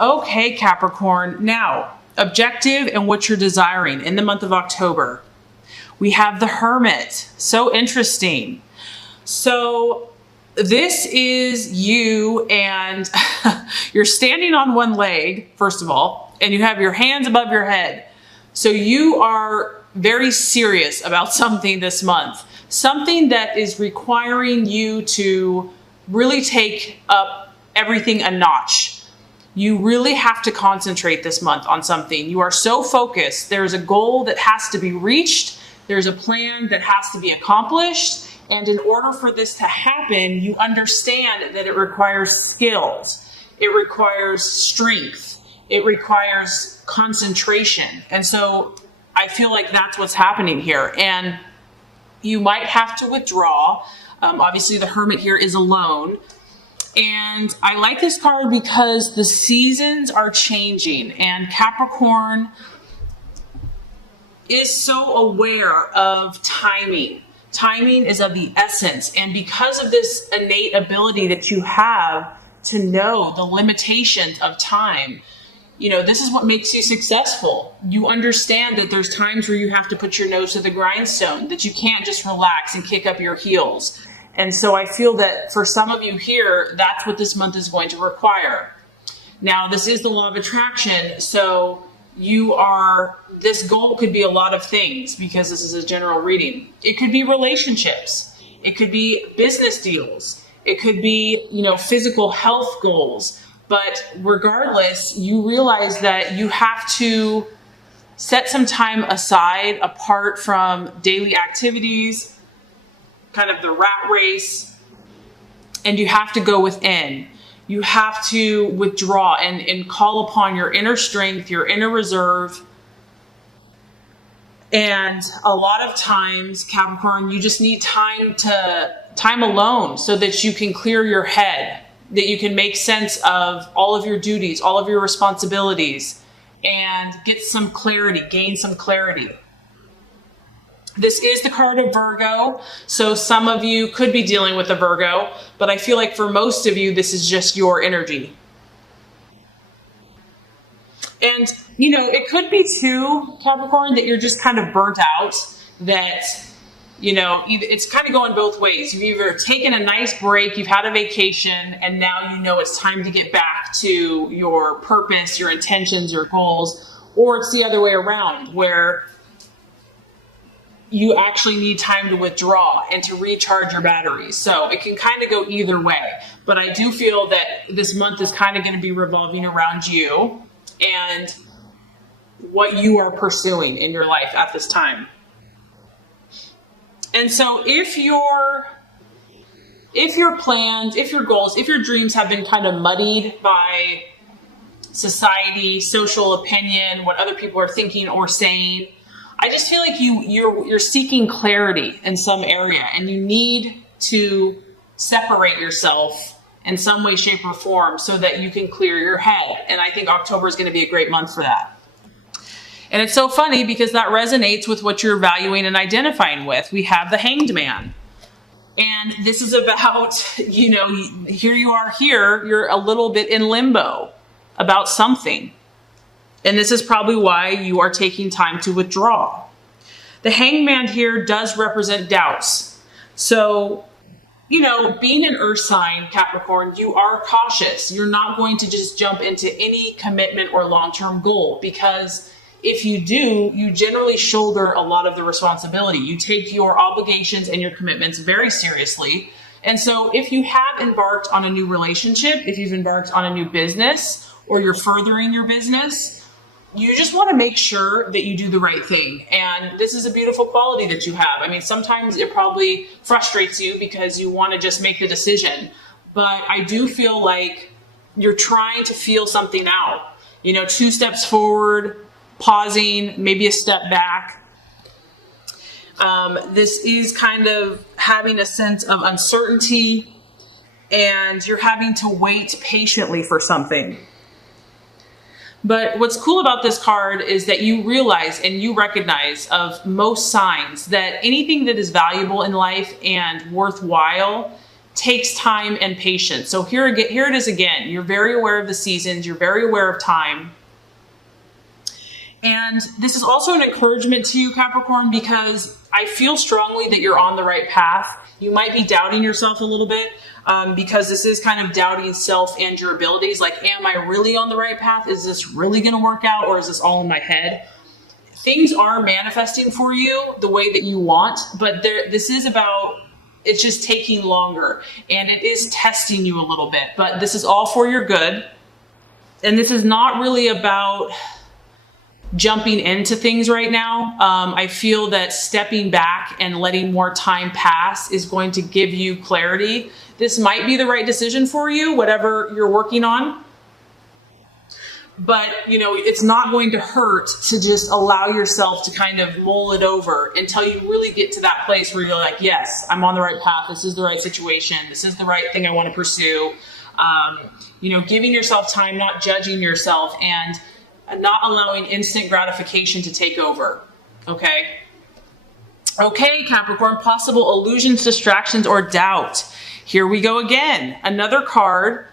Okay, Capricorn. Now, objective and what you're desiring in the month of October. We have the Hermit. So interesting. So this is you, and you're standing on one leg, first of all, and you have your hands above your head. So you are very serious about something this month, something that is requiring you to really take up everything a notch. You really have to concentrate this month on something. You are so focused. There's a goal that has to be reached. There's a plan that has to be accomplished. And in order for this to happen, you understand that it requires skills. It requires strength. It requires concentration. And so I feel like that's what's happening here. And you might have to withdraw. Obviously, the Hermit here is alone. And I like this card because the seasons are changing. And Capricorn is so aware of timing. Timing is of the essence. And because of this innate ability that you have to know the limitations of time, this is what makes you successful. You understand that there's times where you have to put your nose to the grindstone, that you can't just relax and kick up your heels. And so I feel that for some of you here, that's what this month is going to require. Now, this is the law of attraction. So this goal could be a lot of things because this is a general reading. It could be relationships. It could be business deals. It could be, physical health goals. But regardless, you realize that you have to set some time aside apart from daily activities, kind of the rat race, and you have to go within. You have to withdraw and call upon your inner strength, your inner reserve. And a lot of times, Capricorn, you just need time alone so that you can clear your head, that you can make sense of all of your duties, all of your responsibilities, and get some clarity, gain some clarity. This is the card of Virgo, so some of you could be dealing with a Virgo, but I feel like for most of you, this is just your energy. And, it could be too, Capricorn, that you're just kind of burnt out, that, it's kind of going both ways. You've either taken a nice break, you've had a vacation, and now it's time to get back to your purpose, your intentions, your goals, or it's the other way around, where you actually need time to withdraw and to recharge your batteries. So it can kind of go either way. But I do feel that this month is kind of going to be revolving around you and what you are pursuing in your life at this time. And so if your plans, if your goals, if your dreams have been kind of muddied by society, social opinion, what other people are thinking or saying, I just feel like you're seeking clarity in some area, and you need to separate yourself in some way, shape, or form so that you can clear your head. And I think October is going to be a great month for that. And it's so funny because that resonates with what you're valuing and identifying with. We have the Hanged Man. And this is about, here you are here, you're a little bit in limbo about something. And this is probably why you are taking time to withdraw. The Hanged Man here does represent doubts. So, being an earth sign, Capricorn, you are cautious. You're not going to just jump into any commitment or long-term goal, because if you do, you generally shoulder a lot of the responsibility. You take your obligations and your commitments very seriously. And so if you have embarked on a new relationship, if you've embarked on a new business, or you're furthering your business, you just want to make sure that you do the right thing. And this is a beautiful quality that you have. I mean, sometimes it probably frustrates you because you want to just make the decision. But I do feel like you're trying to feel something out. 2 steps forward, pausing, maybe a step back. This is kind of having a sense of uncertainty, and you're having to wait patiently for something. But what's cool about this card is that you realize and you recognize of most signs that anything that is valuable in life and worthwhile takes time and patience. So here it is again. You're very aware of the seasons. You're very aware of time. And this is also an encouragement to you, Capricorn, because I feel strongly that you're on the right path. You might be doubting yourself a little bit because this is kind of doubting self and your abilities. Like, am I really on the right path? Is this really going to work out, or is this all in my head? Things are manifesting for you the way that you want, but this is about, it's just taking longer, and it is testing you a little bit, but this is all for your good. And this is not really about jumping into things right now. I feel that stepping back and letting more time pass is going to give you clarity. This might be the right decision for you, whatever you're working on. But, you know, it's not going to hurt to just allow yourself to kind of mull it over until you really get to that place where you're like, yes, I'm on the right path. This is the right situation. This is the right thing I want to pursue. You know, giving yourself time, not judging yourself, and not allowing instant gratification to take over. Okay? Okay, Capricorn, possible illusions, distractions, or doubt. Here we go again. Another card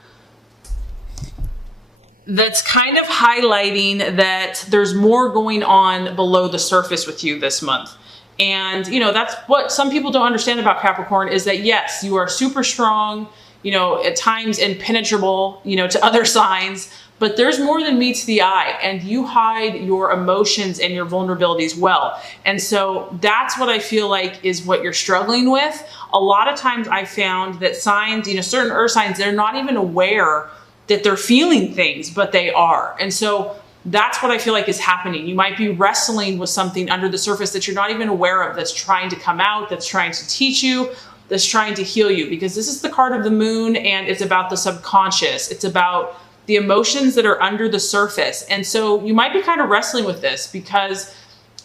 that's kind of highlighting that there's more going on below the surface with you this month. And, you know, that's what some people don't understand about Capricorn, is that, yes, you are super strong, you know, at times impenetrable, you know, to other signs, but there's more than meets the eye, and you hide your emotions and your vulnerabilities well. And so that's what I feel like is what you're struggling with. A lot of times I found that signs, you know, certain earth signs, they're not even aware that they're feeling things, but they are. And so that's what I feel like is happening. You might be wrestling with something under the surface that you're not even aware of, that's trying to come out, that's trying to teach you, that's trying to heal you, because this is the card of the moon, and it's about the subconscious. It's about the emotions that are under the surface. And so you might be kind of wrestling with this because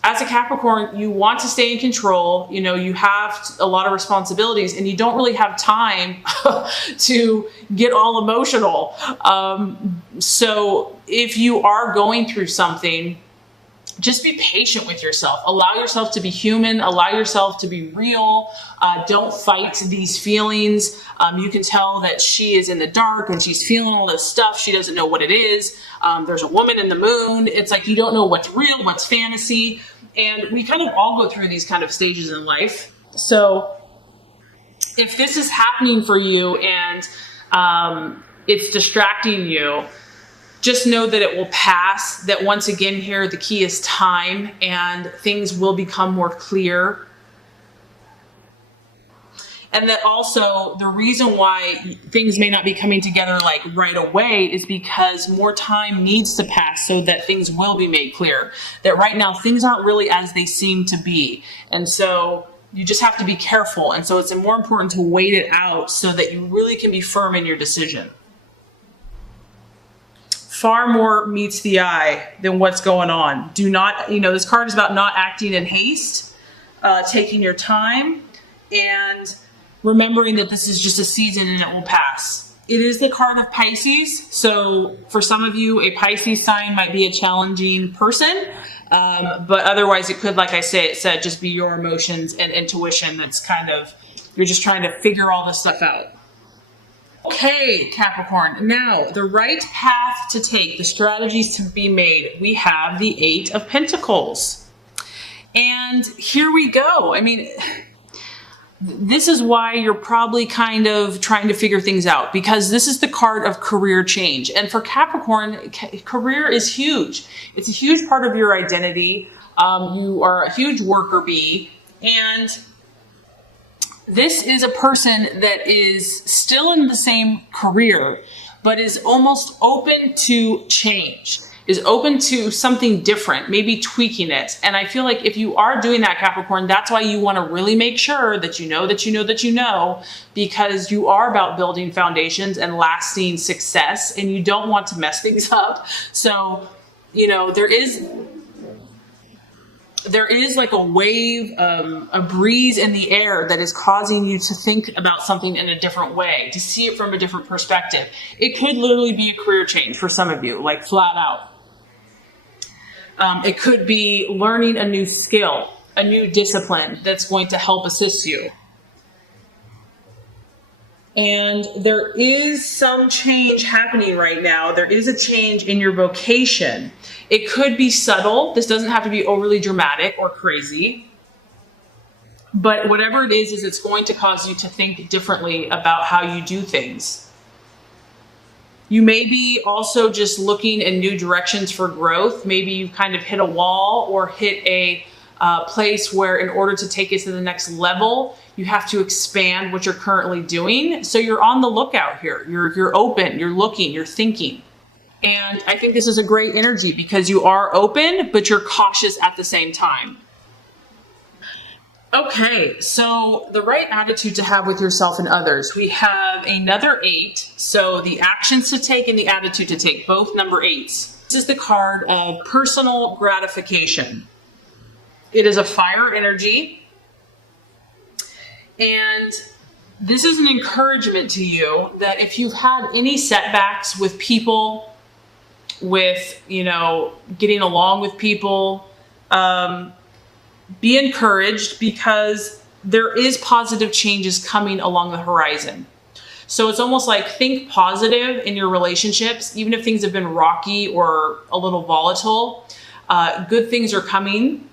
as a Capricorn, you want to stay in control. You know, you have a lot of responsibilities and you don't really have time to get all emotional. So if you are going through something, just be patient with yourself. Allow yourself to be human. Allow yourself to be real. Don't fight these feelings. You can tell that she is in the dark and she's feeling all this stuff. She doesn't know what it is. There's a woman in the moon. It's like you don't know what's real, what's fantasy. And we kind of all go through these kind of stages in life. So if this is happening for you and it's distracting you, just know that it will pass, that once again here, the key is time, and things will become more clear. And that also the reason why things may not be coming together like right away is because more time needs to pass so that things will be made clear. That right now things aren't really as they seem to be. And so you just have to be careful. And so it's more important to wait it out so that you really can be firm in your decision. Far more meets the eye than what's going on. Do not, you know, this card is about not acting in haste, taking your time, and remembering that this is just a season and it will pass. It is the card of Pisces. So for some of you, a Pisces sign might be a challenging person. But otherwise it could, like I said, just be your emotions and intuition. That's kind of, you're just trying to figure all this stuff out. Okay, Capricorn, now the right path to take, the strategies to be made. We have the 8 of Pentacles. And here we go. I mean, this is why you're probably kind of trying to figure things out, because this is the card of career change. And for Capricorn, career is huge. It's a huge part of your identity. You are a huge worker bee, and this is a person that is still in the same career, but is almost open to change, is open to something different, maybe tweaking it. And I feel like if you are doing that, Capricorn, that's why you want to really make sure that you know, because you are about building foundations and lasting success, and you don't want to mess things up. So, you know, there is like a wave, a breeze in the air that is causing you to think about something in a different way, to see it from a different perspective. It could literally be a career change for some of you, like flat out. It could be learning a new skill, a new discipline that's going to help assist you. And there is some change happening right now. There is a change in your vocation. It could be subtle. This doesn't have to be overly dramatic or crazy. But whatever it is it's going to cause you to think differently about how you do things. You may be also just looking in new directions for growth. Maybe you've kind of hit a wall or hit a place where in order to take it to the next level, you have to expand what you're currently doing. So you're on the lookout here. You're open, you're looking, you're thinking. And I think this is a great energy because you are open, but you're cautious at the same time. Okay, so the right attitude to have with yourself and others. We have another 8. So the actions to take and the attitude to take, both number 8s. This is the card of personal gratification. It is a fire energy. And this is an encouragement to you that if you've had any setbacks with people, with, getting along with people, be encouraged because there is positive changes coming along the horizon. So it's almost like think positive in your relationships, even if things have been rocky or a little volatile. Good things are coming.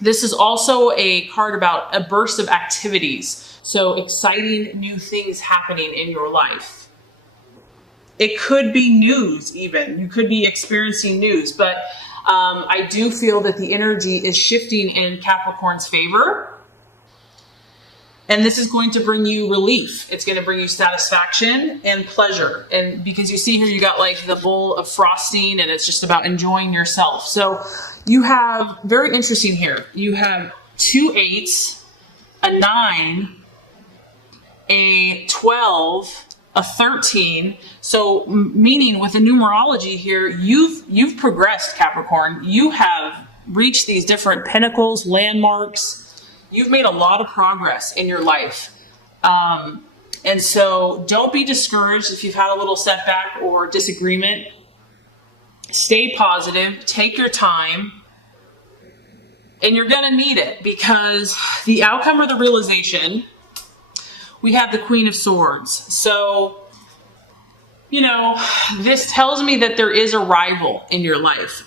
This is also a card about a burst of activities. So exciting new things happening in your life. It could be news even. You could be experiencing news, but I do feel that the energy is shifting in Capricorn's favor. And this is going to bring you relief. It's going to bring you satisfaction and pleasure. And because you see here, you got like the bowl of frosting and it's just about enjoying yourself. So you have, very interesting here, you have 2 8s, a 9, a 12, a 13. So meaning with the numerology here, you've progressed, Capricorn. You have reached these different pinnacles, landmarks. You've made a lot of progress in your life. And so don't be discouraged if you've had a little setback or disagreement. Stay positive, take your time, and you're going to need it because the outcome or the realization, we have the Queen of Swords. So, this tells me that there is a rival in your life.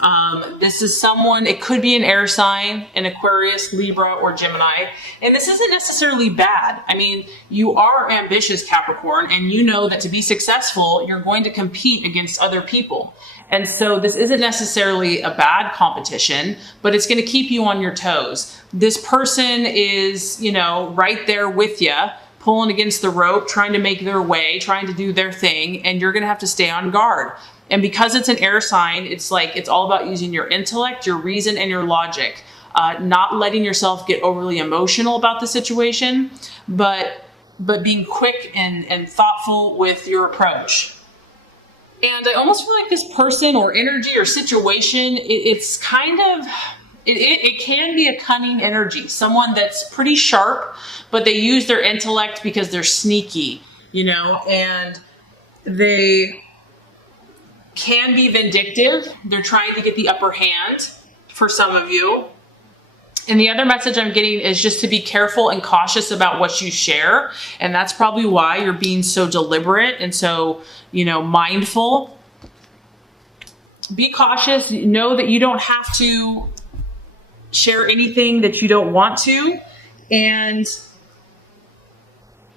This is someone, it could be an air sign, an Aquarius, Libra, or Gemini. And this isn't necessarily bad. I mean, you are ambitious, Capricorn, and you know that to be successful, you're going to compete against other people. And so this isn't necessarily a bad competition, but it's going to keep you on your toes. This person is, right there with you, pulling against the rope, trying to make their way, trying to do their thing, and you're going to have to stay on guard. And because it's an air sign, it's all about using your intellect, your reason, and your logic, not letting yourself get overly emotional about the situation, but being quick and thoughtful with your approach. And I almost feel like this person or energy or situation, it's kind of, it can be a cunning energy, someone that's pretty sharp, but they use their intellect because they're sneaky, and they can be vindictive. They're trying to get the upper hand for some of you. And the other message I'm getting is just to be careful and cautious about what you share. And that's probably why you're being so deliberate and so, mindful. Be cautious. Know that you don't have to share anything that you don't want to, and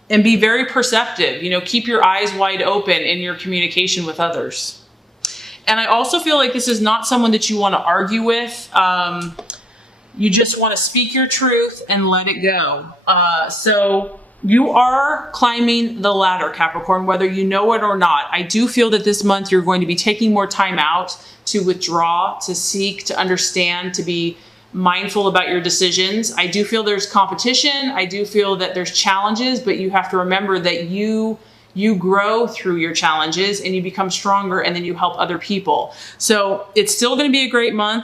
be very perceptive. Keep your eyes wide open in your communication with others. And I also feel like this is not someone that you want to argue with. You just want to speak your truth and let it go. So you are climbing the ladder, Capricorn, whether you know it or not. I do feel that this month you're going to be taking more time out to withdraw, to seek, to understand, to be mindful about your decisions. I do feel there's competition. I do feel that there's challenges, but you have to remember that you grow through your challenges and you become stronger, and then you help other people. So it's still going to be a great month.